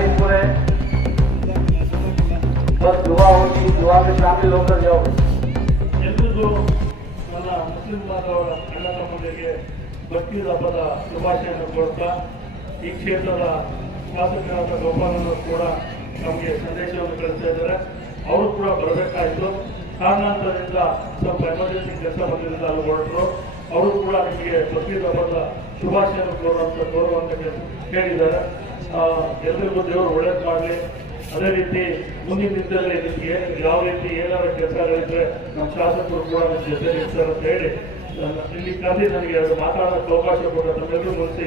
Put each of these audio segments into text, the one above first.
तारीख को है बस दुआ होगी दुआ ಮುಸ್ಲಿಂ ಶುಭಾಶಯವನ್ನು ಕೊಡ್ತಾ ಈ ಕ್ಷೇತ್ರದ ಶಾಸಕರಾದ ಕೂಡ ನಮಗೆ ಸಂದೇಶವನ್ನು ಕಳಿಸ್ತಾ ಅವರು ಕೂಡ ಬರಬೇಕಾಯಿತು ಕಾರಣಾಂತರದಿಂದ ಸ್ವಲ್ಪ ಎಮರ್ಜೆನ್ಸಿ ಕೆಲಸ ಬಂದಿದ್ದ ಅಲ್ಲಿ ಹೊರಟರು ಅವರು ಕೂಡ ನಿಮಗೆ ಪ್ರತಿಯೊಂದು ಹಬ್ಬದ ಶುಭಾಶಯವನ್ನು ಕೋರುವಂತ ಕೋರುವಂತ ಆ, ಎಲ್ರಿಗೂ ದೇವರು ಒಳ್ಳೇದು ಮಾಡಲಿ ಅದೇ ರೀತಿ ಮುಂದಿನ ದಿನದಲ್ಲಿ ನಿಮಗೆ ಯಾವ ರೀತಿ ಏನಾದ್ರು ಕೆಲಸಗಳಿದ್ರೆ ನಮ್ಮ ಶಾಸಕರು ಕೂಡ ನಿಮ್ಮ ಜೊತೆ ಇರ್ತಾರೆ ಅಂತ ಹೇಳಿ ಇಲ್ಲಿ ಕರೆದಿ ನನಗೆ ಅದು ಮಾತಾಡೋಕ್ಕೆ ಅವಕಾಶ ಕೊಟ್ಟ ತಮ್ಮೆಲ್ಲರೂ ಮುಗಿಸಿ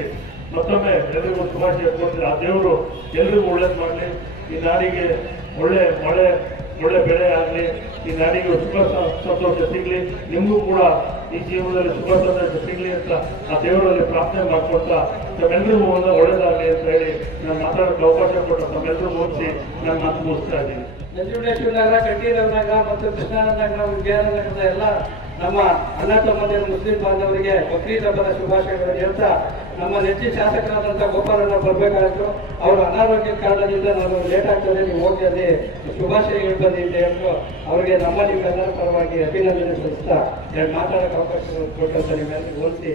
ಮತ್ತೊಮ್ಮೆ ಎಲ್ಲರಿಗೂ ಶುಭಾಶಯ ಕೊಡ್ತೀನಿ ಆ ದೇವರು ಎಲ್ರಿಗೂ ಒಳ್ಳೇದು ಮಾಡಲಿ ಈ ನಾಡಿಗೆ ಒಳ್ಳೆ ಮಳೆ ಒಳ್ಳೆ ಬೆಳೆ ಆಗಲಿ ಈ ನಾಡಿಗೆ ಸುಖ ಸಂತೋಷ ಸಿಗಲಿ. ನಿಮಗೂ ಕೂಡ ಈ ಜೀವನದಲ್ಲಿ ಸುಖ ಸಂತೋಷ ಅಂತ ಆ ದೇವರಲ್ಲಿ ಪ್ರಾರ್ಥನೆ ಮಾಡ್ಕೊಳ್ತಾ ತಮ್ಮೆಲ್ಲರಿಗೂ ಒಂದು ಒಳ್ಳೇದಾಗಲಿ ಅಂತ ಹೇಳಿ ನಾನು ಮಾತಾಡೋಕ್ಕೆ ಅವಕಾಶ ಕೊಟ್ಟು ತಮ್ಮೆಲ್ಲರೂ ಮುಗಿಸಿ ನಾನು ಮಾತು ಮುಗಿಸ್ತಾ ಇದ್ದೀನಿ. ನಂಜುಂಡೇಶ್ವರ ನಗರ ಮತ್ತೆ ನಗರ ಮತ್ತು ಕೃಷ್ಣಾನಂದ ನಗರ ಎಲ್ಲ ನಮ್ಮ ಅಣ್ಣ ಮುಸ್ಲಿಂ ಬಾಂಧವರಿಗೆ ಬಕ್ರೀದ್ ಹಬ್ಬದ ಶುಭಾಶಯಗಳನ್ನು ಹೇಳ್ತಾ ನಮ್ಮ ನೆಚ್ಚಿನ ಶಾಸಕರಾದಂಥ ಗೋಪಾಲಣ್ಣ ಬರಬೇಕಾಯಿತು. ಅವರ ಅನಾರೋಗ್ಯ ಕಾರಣದಿಂದ ನಾನು ಲೇಟ್ ಆಗ್ತದೆ, ನೀವು ಹೋಗಿ ಅಲ್ಲಿ ಶುಭಾಶಯ ಬನ್ನಿ ಅಂತ ಹೇಳ್ತು ಅವರಿಗೆ ನಮ್ಮ ನಿಮ್ಮೆಲ್ಲರ ಪರವಾಗಿ ಅಭಿನಂದನೆ ಸಲ್ಲಿಸ್ತಾ, ಎರಡು ಮಾತಾಡೋಕೆ ಅವಕಾಶ ಕೊಟ್ಟಂತ ನಿಮ್ಮೆಲ್ಲರಿಗೂ ಹೋಲಿಸಿ